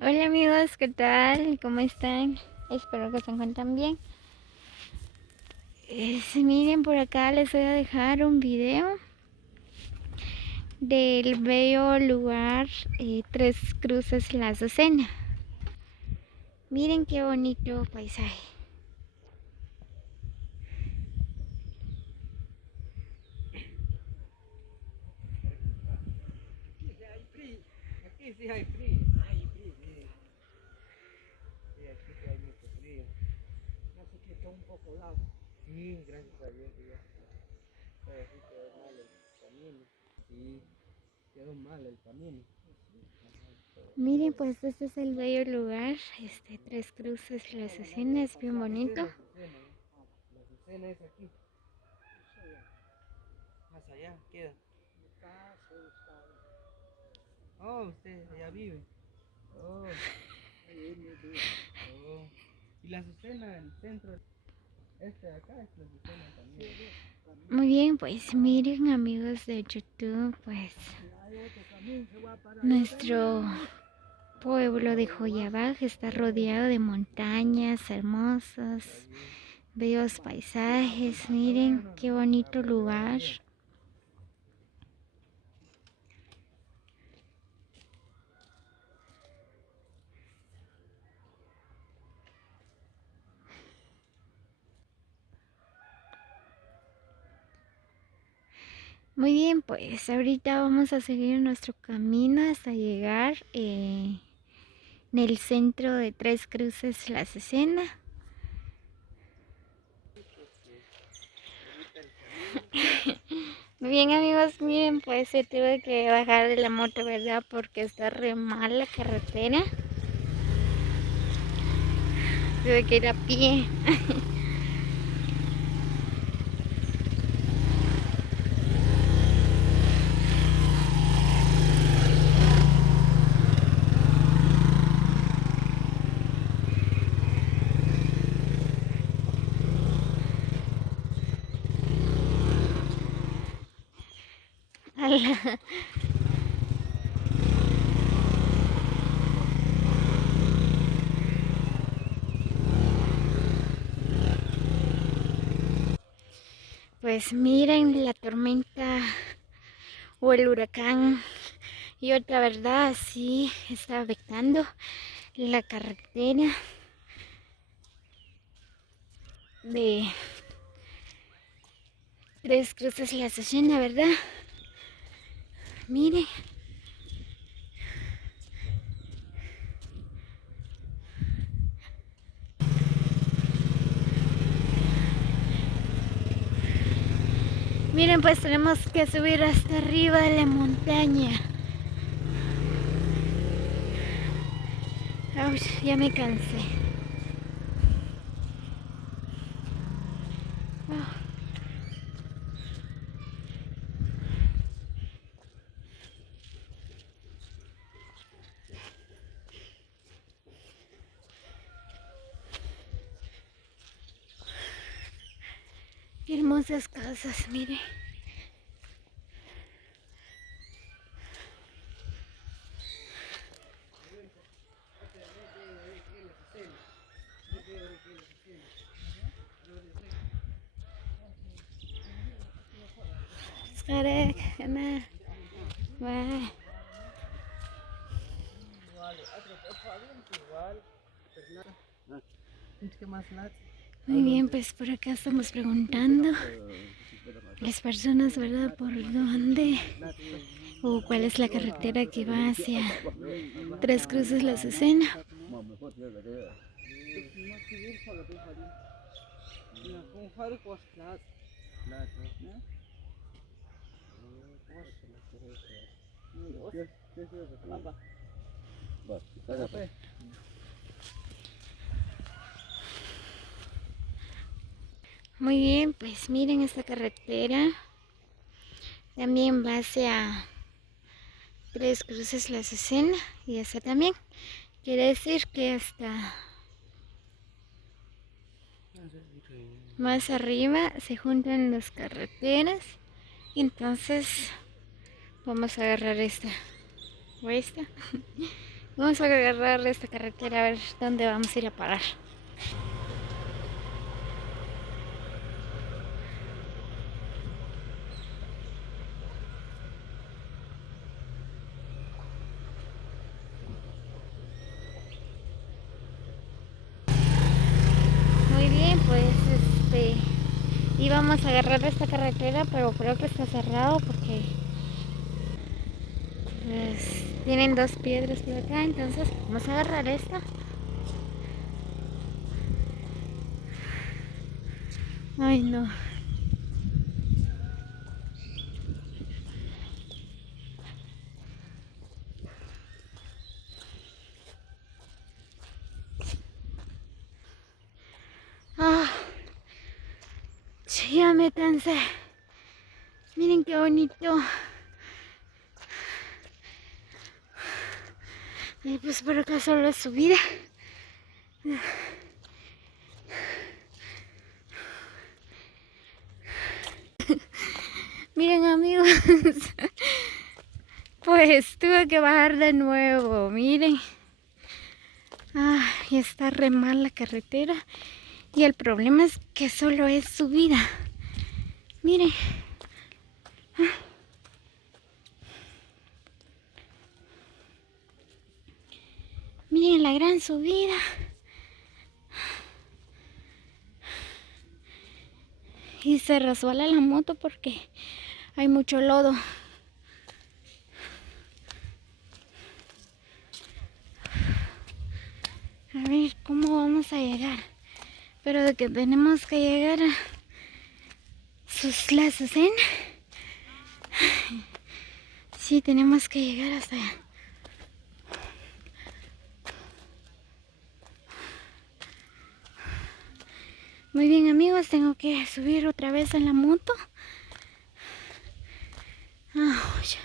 Hola amigos, ¿qué tal? ¿Cómo están? Espero que se encuentren bien. Miren, por acá les voy a dejar un video del bello lugar Tres Cruces La Azucena. Miren qué bonito paisaje. Aquí sí hay frío. Sí, aquí sí hay mucho frío. Ya se quitó un poco el agua. Sí, gracias a Dios que ya está. Pero sí quedó mal el camino. Sí, quedó mal el camino. Ajá, Miren, pues este es el bello lugar, Tres Cruces La Azucena, es bien esta es bonito. la Azucena, ¿eh? La Azucena es aquí. Más allá queda. Oh, usted allá vive. Oh, oh. Y la Azucena en el centro. Este de acá es la Azucena también. Muy bien, pues Ah, miren amigos de YouTube, pues nuestro pueblo de Joyabaj está rodeado de montañas está hermosas, bien. bellos paisajes. Miren qué bonito lugar. Muy bien, pues ahorita vamos a seguir nuestro camino hasta llegar en el centro de Tres Cruces La Azucena. Porque ahorita el camino. Muy bien amigos, miren, pues se tuve que bajar de la moto, ¿verdad? Porque está re mal la carretera. Tuve que ir a pie. Pues miren la tormenta o el huracán y otra verdad sí está afectando la carretera de Tres Cruces La Azucena, ¿verdad? Miren, miren, pues tenemos que subir hasta arriba de la montaña. Ay, ya me cansé. Oh, qué hermosas casas, miren. Skarek, Emma, bye. Muy bien, pues por acá estamos preguntando las personas, ¿verdad? ¿Por dónde o cuál es la carretera que va hacia Tres Cruces La Azucena? Muy bien, pues miren esta carretera. También va hacia Tres Cruces La Azucena y esa también. Quiere decir que hasta más arriba se juntan las carreteras. Y entonces vamos a agarrar esta o esta. Vamos a agarrar esta carretera a ver dónde vamos a ir a parar. Muy bien, pues íbamos a agarrar esta carretera, pero creo que está cerrado porque pues, tienen dos piedras por acá, entonces vamos a agarrar esta. Ay, no. Ah, ya me cansé. Miren qué bonito. Y pues por acá solo es subida. Miren, amigos. Pues tuve que bajar de nuevo. Miren. Ah, y está re mal la carretera. Y el problema es que solo es subida. Miren. Miren la gran subida. Y se resbala la moto porque hay mucho lodo. A ver cómo vamos a llegar. Pero de que tenemos que llegar a la Azucena. Sí, tenemos que llegar hasta allá. Muy bien, amigos, tengo que subir otra vez en la moto. Ah, ya.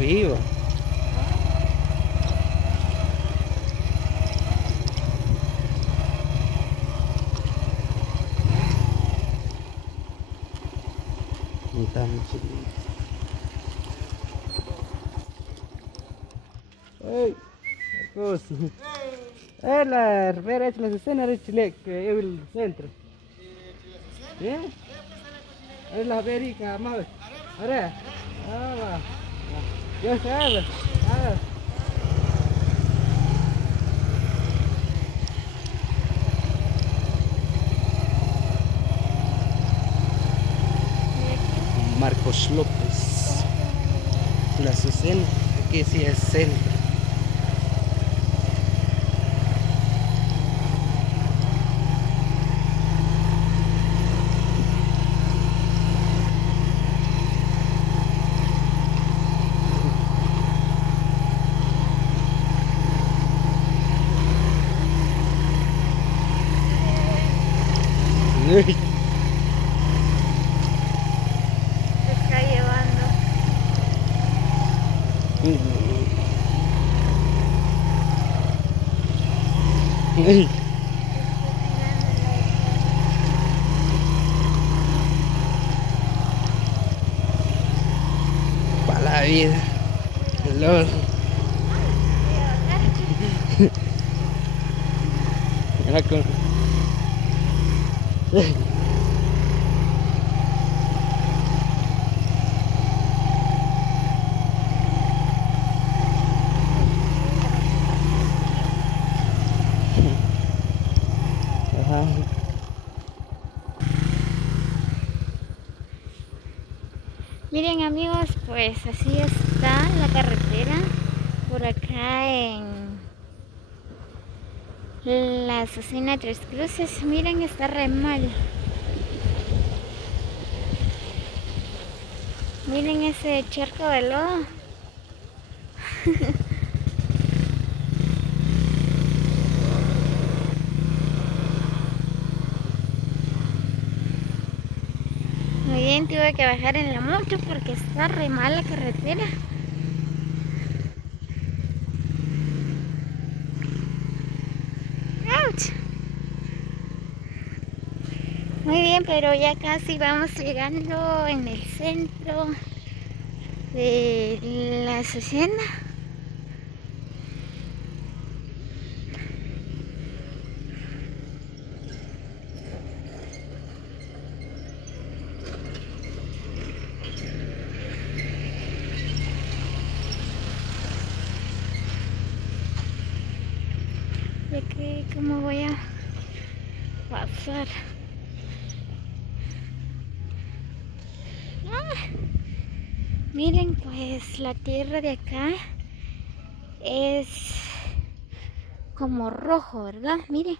Arriba. Hey, Marcos. La rivera es la escena de Chile, que es el centro. ¿Bien? Es la América, más. Ahora. Ah, va. Yo sé, ah. Marcos López. La escena, aquí sí es centro. Se está llevando. vida. LOL. Mira con... Ajá. Miren amigos, pues así está la carretera por acá en la Azucena Tres Cruces. Miren, está re mal. Miren ese charco de lodo. Muy bien, tuve que bajar en la moto porque está re mal la carretera. ¡Auch! Muy bien, pero ya casi vamos llegando en el centro de la Azucena. Ya que, ¿cómo voy a pasar? Miren, pues la tierra de acá es como rojo, ¿verdad? Miren.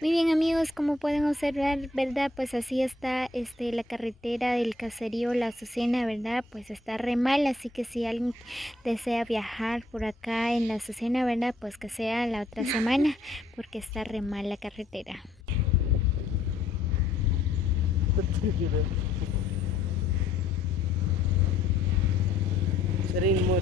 Muy bien amigos, como pueden observar, ¿verdad? Pues así está la carretera del caserío La Azucena, ¿verdad? Pues está re mal, así que si alguien desea viajar por acá en La Azucena, ¿verdad? Pues que sea la otra semana, porque está re mal la carretera. Sering mo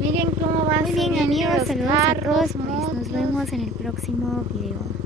Miren cómo van. Muy bien amigos, saludos a todos, pues nos motos. vemos en el próximo video.